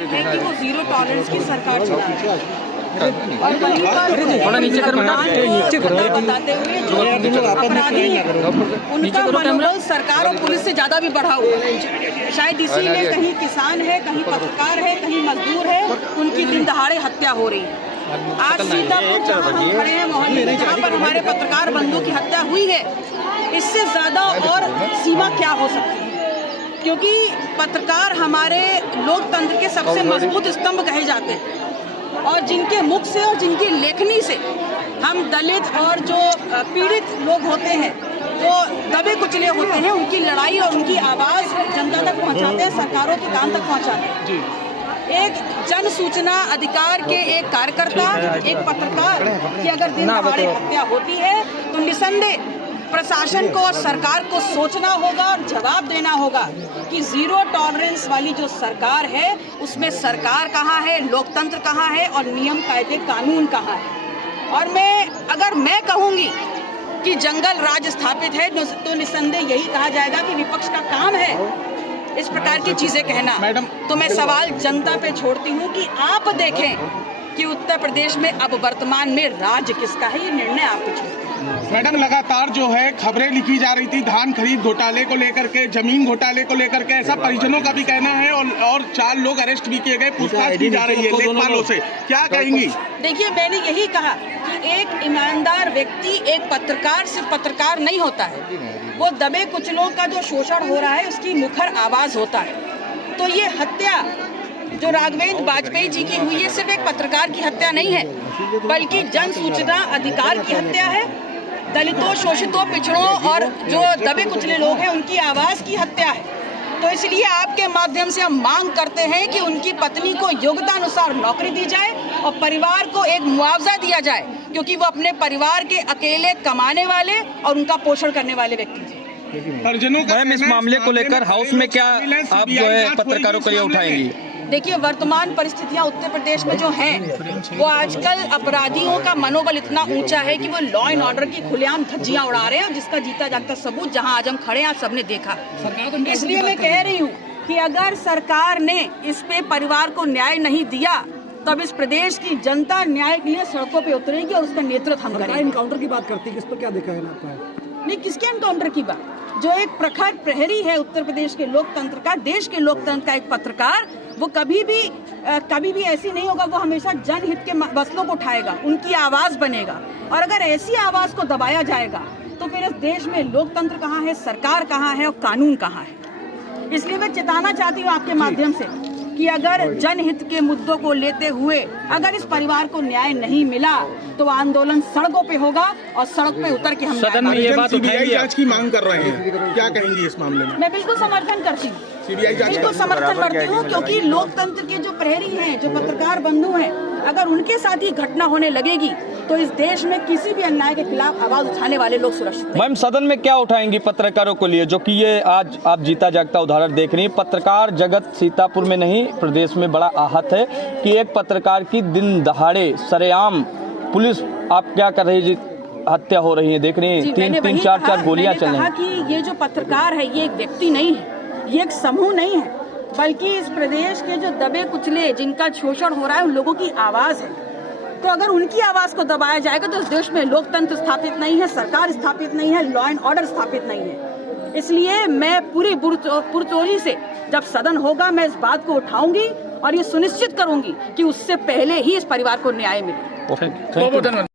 है कि वो जीरो टॉलरेंस की सरकार चला रही है और वहीं थोड़ा नीचे कर बताते हुए जो अपराधी हैं उनका मनोबल सरकार और पुलिस से ज्यादा भी बढ़ा हुआ है। शायद इसीलिए कहीं किसान है, कहीं पत्रकार है, कहीं मजदूर है, उनकी दिन दहाड़े हत्या हो रही है। आज सीतापुर जहाँ हम खड़े हैं मोहल्ले में, जहाँ पर हमारे पत्रकार बंधु की हत्या हुई है, इससे ज्यादा और सीमा क्या हो सकती है? क्योंकि पत्रकार हमारे लोकतंत्र के सबसे मजबूत स्तंभ कहे जाते हैं और जिनके मुख से और जिनकी लेखनी से हम दलित और जो पीड़ित लोग होते हैं, जो दबे कुचले होते हैं, उनकी लड़ाई और उनकी आवाज़ जनता तक पहुंचाते हैं, सरकारों के कान तक पहुंचाते हैं। एक जन सूचना अधिकार के एक कार्यकर्ता, एक पत्रकार की अगर दिन दहाड़े हत्या होती है तो निसंदेह प्रशासन को और सरकार को सोचना होगा और जवाब देना होगा कि जीरो टॉलरेंस वाली जो सरकार है उसमें सरकार कहाँ है, लोकतंत्र कहाँ है और नियम कायदे कानून कहाँ है। और अगर मैं कहूँगी कि जंगल राज स्थापित है तो निसंदेह यही कहा जाएगा कि विपक्ष का काम है इस प्रकार की चीजें कहना। तो मैं सवाल जनता पे छोड़ती हूँ कि आप देखें कि उत्तर प्रदेश में अब वर्तमान में राज्य किसका है, ये निर्णय आपको छोड़ते हैं। मैडम, लगातार जो है खबरें लिखी जा रही थी धान खरीद घोटाले को लेकर के, जमीन घोटाले को लेकर के, ऐसा परिजनों का भी कहना है और 4 लोग अरेस्ट भी किए गए, पूछताछ की जा रही है लेखपालों से, क्या कहेंगी? देखिए, मैंने यही कहा कि एक ईमानदार व्यक्ति एक पत्रकार सिर्फ पत्रकार नहीं होता है, वो दबे कुचलों का जो शोषण हो रहा है उसकी मुखर आवाज होता है। तो ये हत्या जो राघवेंद्र वाजपेयी जी की हुई है सिर्फ एक पत्रकार की हत्या नहीं है, बल्कि जन सूचना अधिकार की हत्या है, दलितों, शोषितों, पिछड़ों और जो दबे कुचले लोग हैं उनकी आवाज़ की हत्या है। तो इसलिए आपके माध्यम से हम मांग करते हैं कि उनकी पत्नी को योग्यता अनुसार नौकरी दी जाए और परिवार को एक मुआवजा दिया जाए, क्योंकि वो अपने परिवार के अकेले कमाने वाले और उनका पोषण करने वाले व्यक्ति थे। मैम, इस मामले को लेकर हाउस में क्या आप जो है पत्रकारों के लिए उठाएंगी? देखिए, वर्तमान परिस्थितियां उत्तर प्रदेश में जो हैं वो आजकल अपराधियों का मनोबल इतना ऊंचा है कि वो लॉ एंड ऑर्डर की खुलेआम धज्जियां उड़ा रहे हैं, जिसका जीता जागता सबूत जहां आज हम खड़े हैं सबने देखा। इसलिए मैं कह रही हूं कि अगर सरकार ने इस पे परिवार को न्याय नहीं दिया तब इस प्रदेश की जनता न्याय के लिए सड़कों पे उतरेगी और उसका नेतृत्व हम करेंगे। एनकाउंटर की बात करती है, इस पर क्या देखा है आपका? नहीं, किसके एनकाउंटर की बात? जो एक प्रखर प्रहरी है उत्तर प्रदेश के लोकतंत्र का, देश के लोकतंत्र का एक पत्रकार, वो कभी भी ऐसी नहीं होगा, वो हमेशा जनहित के मसलों को उठाएगा, उनकी आवाज बनेगा। और अगर ऐसी आवाज को दबाया जाएगा तो फिर इस देश में लोकतंत्र कहाँ है, सरकार कहाँ है और कानून कहाँ है। इसलिए मैं चेताना चाहती हूँ आपके माध्यम से कि अगर जनहित के मुद्दों को लेते हुए अगर इस परिवार को न्याय नहीं मिला तो आंदोलन सड़कों पे होगा और सड़क पे उतर के हम सदन में ये बात सीबीआई जांच की मांग कर रहे हैं, क्या कहेंगी इस मामले में? मैं बिल्कुल समर्थन करती हूँ, सीबीआई जांच बिल्कुल समर्थन करती हूँ, क्योंकि लोकतंत्र के जो प्रहरी हैं, जो पत्रकार बंधु हैं, अगर उनके साथ ही घटना होने लगेगी तो इस देश में किसी भी अन्याय के खिलाफ आवाज उठाने वाले लोग सुरक्षित हैं। मैम, सदन में क्या उठाएंगी पत्रकारों को लिए, जो कि ये आज आप जीता जागता उदाहरण देख रही हैं? पत्रकार जगत सीतापुर में नहीं प्रदेश में बड़ा आहत है कि एक पत्रकार की दिन दहाड़े सरेआम पुलिस आप क्या कर रही है, हत्या हो रही है, देख रही है, 3-3, 4-4 गोलियां चल रही हैं। कि ये जो पत्रकार है ये एक व्यक्ति नहीं है, ये एक समूह नहीं है, बल्कि इस प्रदेश के जो दबे कुचले जिनका शोषण हो रहा है उन लोगों की आवाज है। तो अगर उनकी आवाज को दबाया जाएगा तो इस देश में लोकतंत्र स्थापित नहीं है, सरकार स्थापित नहीं है, लॉ एंड ऑर्डर स्थापित नहीं है। इसलिए मैं पूरी पुरजोरी से जब सदन होगा मैं इस बात को उठाऊंगी और ये सुनिश्चित करूंगी कि उससे पहले ही इस परिवार को न्याय मिले।